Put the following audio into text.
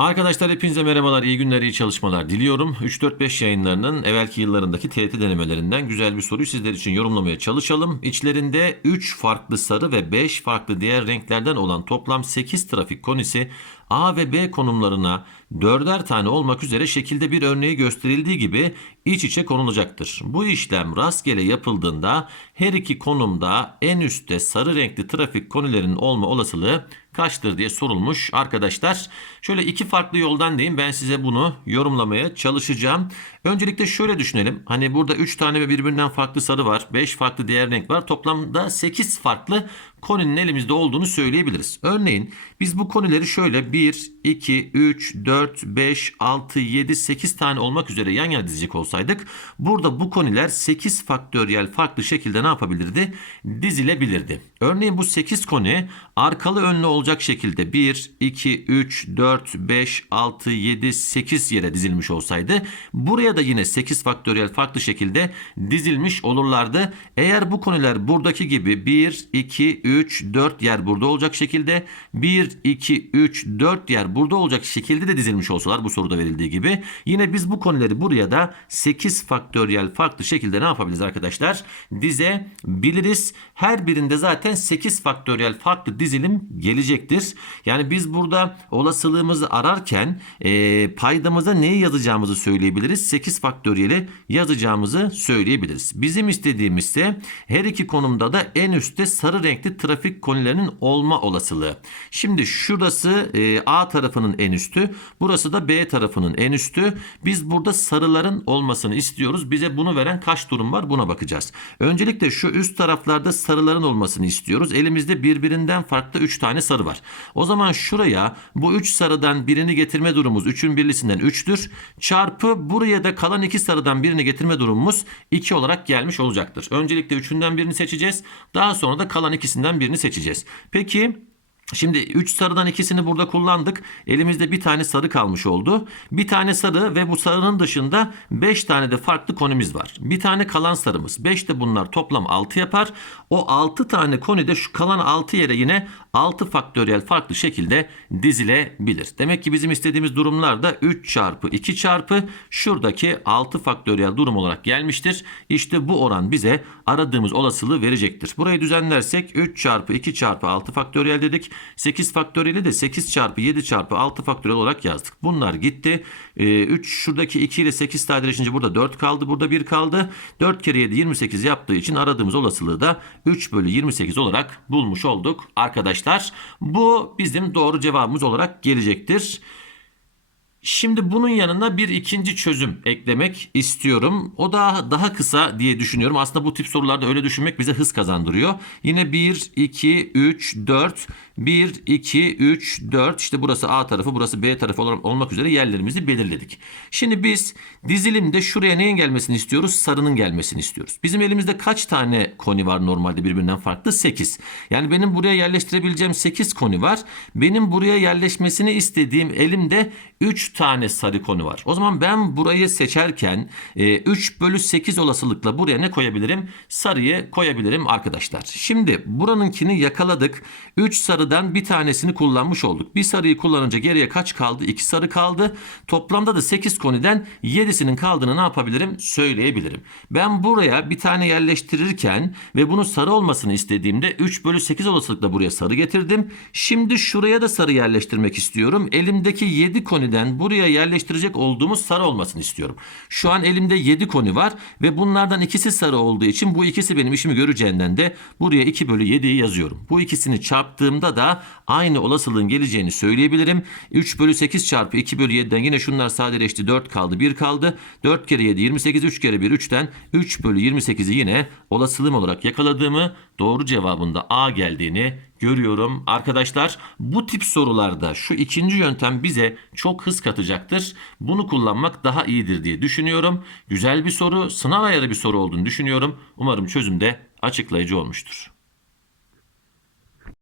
Arkadaşlar hepinize merhabalar, iyi günler, iyi çalışmalar diliyorum. 3-4-5 yayınlarının evvelki yıllarındaki TRT denemelerinden güzel bir soruyu sizler için yorumlamaya çalışalım. İçlerinde 3 farklı sarı ve 5 farklı diğer renklerden olan toplam 8 trafik konisi A ve B konumlarına dörder tane olmak üzere şekilde bir örneği gösterildiği gibi iç içe konulacaktır. Bu işlem rastgele yapıldığında her iki konumda en üstte sarı renkli trafik konilerinin olma olasılığı kaçtır diye sorulmuş arkadaşlar. Şöyle iki farklı yoldan diyeyim ben size bunu yorumlamaya çalışacağım. Öncelikle şöyle düşünelim. Hani burada 3 tane ve birbirinden farklı sarı var. 5 farklı diğer renk var. Toplamda 8 farklı koninin elimizde olduğunu söyleyebiliriz. Örneğin biz bu konileri şöyle 1, 2, 3, 4, 5, 6, 7, 8 tane olmak üzere yan yana dizecek olsaydık burada bu koniler 8 faktöriyel farklı şekilde ne yapabilirdi? Dizilebilirdi. Örneğin bu 8 koni arkalı önlü olacak şekilde 1, 2, 3, 4, 5, 6, 7, 8 yere dizilmiş olsaydı buraya da yine 8 faktöriyel farklı şekilde dizilmiş olurlardı. Eğer bu koniler buradaki gibi 1, 2, 3, 4 yer burada olacak şekilde 1, 2, 3, 4 yer burada olacak şekilde de dizilmiş olsalar bu soruda verildiği gibi yine biz bu konileri buraya da 8 faktöriyel farklı şekilde ne yapabiliriz arkadaşlar? Dizebiliriz. Her birinde zaten 8 faktöriyel farklı dizilim gelecektir. Yani biz burada olasılığımızı ararken e, paydamıza neyi yazacağımızı söyleyebiliriz. 8 faktöriyeli yazacağımızı söyleyebiliriz. Bizim istediğimiz ise her iki konumda da en üstte sarı renkli trafik konilerinin olma olasılığı. Şimdi şurası e, A tarafının en üstü. Burası da B tarafının en üstü. Biz burada sarıların olmasını istiyoruz. Bize bunu veren kaç durum var buna bakacağız. Öncelikle şu üst taraflarda sarıların olmasını istiyoruz. Elimizde birbirinden farklı 3 tane sarı var. O zaman şuraya bu 3 sarıdan birini getirme durumumuz 3'ün birlisinden 3'tür. Çarpı buraya da kalan 2 sarıdan birini getirme durumumuz 2 olarak gelmiş olacaktır. Öncelikle 3'ünden birini seçeceğiz. Daha sonra da kalan ikisinden birini seçeceğiz. Peki Şimdi 3 sarıdan ikisini burada kullandık. Elimizde bir tane sarı kalmış oldu. Bir tane sarı ve bu sarının dışında 5 tane de farklı konimiz var. Bir tane kalan sarımız. 5 de bunlar toplam 6 yapar. O 6 tane koni de şu kalan 6 yere yine 6 faktöriyel farklı şekilde dizilebilir. Demek ki bizim istediğimiz durumlar da 3 çarpı 2 çarpı şuradaki 6 faktöriyel durum olarak gelmiştir. İşte bu oran bize aradığımız olasılığı verecektir. Burayı düzenlersek 3 çarpı 2 çarpı 6 faktöriyel dedik. 8 faktöriyeli de 8 çarpı 7 çarpı 6 faktöriyel olarak yazdık. Bunlar gitti. 3 şuradaki 2 ile 8 sadeleşince burada 4 kaldı. Burada 1 kaldı. 4 kere 7 28 yaptığı için aradığımız olasılığı da 3 bölü 28 olarak bulmuş olduk arkadaşlar. Bu bizim doğru cevabımız olarak gelecektir. Şimdi bunun yanına bir ikinci çözüm eklemek istiyorum. O da daha kısa diye düşünüyorum. Aslında bu tip sorularda öyle düşünmek bize hız kazandırıyor. Yine 1, 2, 3, 4, 1, 2, 3, 4 işte burası A tarafı burası B tarafı olmak üzere yerlerimizi belirledik. Şimdi biz dizilimde şuraya neyin gelmesini istiyoruz? Sarının gelmesini istiyoruz. Bizim elimizde kaç tane koni var normalde birbirinden farklı? 8. Yani benim buraya yerleştirebileceğim 8 koni var. Benim buraya yerleşmesini istediğim elimde 3 tane sarı konu var. O zaman ben burayı seçerken 3 e, bölü 8 olasılıkla buraya ne koyabilirim? Sarıyı koyabilirim arkadaşlar. Şimdi buranınkini yakaladık. 3 sarıdan bir tanesini kullanmış olduk. Bir sarıyı kullanınca geriye kaç kaldı? 2 sarı kaldı. Toplamda da 8 koniden 7'sinin kaldığını ne yapabilirim? Söyleyebilirim. Ben buraya bir tane yerleştirirken ve bunun sarı olmasını istediğimde 3 bölü 8 olasılıkla buraya sarı getirdim. Şimdi şuraya da sarı yerleştirmek istiyorum. Elimdeki 7 koniden buraya yerleştirecek olduğumuz sarı olmasını istiyorum. Şu an elimde 7 koni var ve bunlardan ikisi sarı olduğu için bu ikisi benim işimi göreceğinden de buraya 2 bölü 7'yi yazıyorum. Bu ikisini çarptığımda da aynı olasılığın geleceğini söyleyebilirim. 3 bölü 8 çarpı 2 bölü 7'den yine şunlar sadeleşti 4 kaldı 1 kaldı. 4 kere 7 28 3 kere 1 3'ten 3 bölü 28'i yine olasılığım olarak yakaladığımı doğru cevabında A geldiğini görüyorum. Arkadaşlar bu tip sorularda şu ikinci yöntem bize çok hız katacaktır. Bunu kullanmak daha iyidir diye düşünüyorum. Güzel bir soru, sınav ayarı bir soru olduğunu düşünüyorum. Umarım çözümde açıklayıcı olmuştur.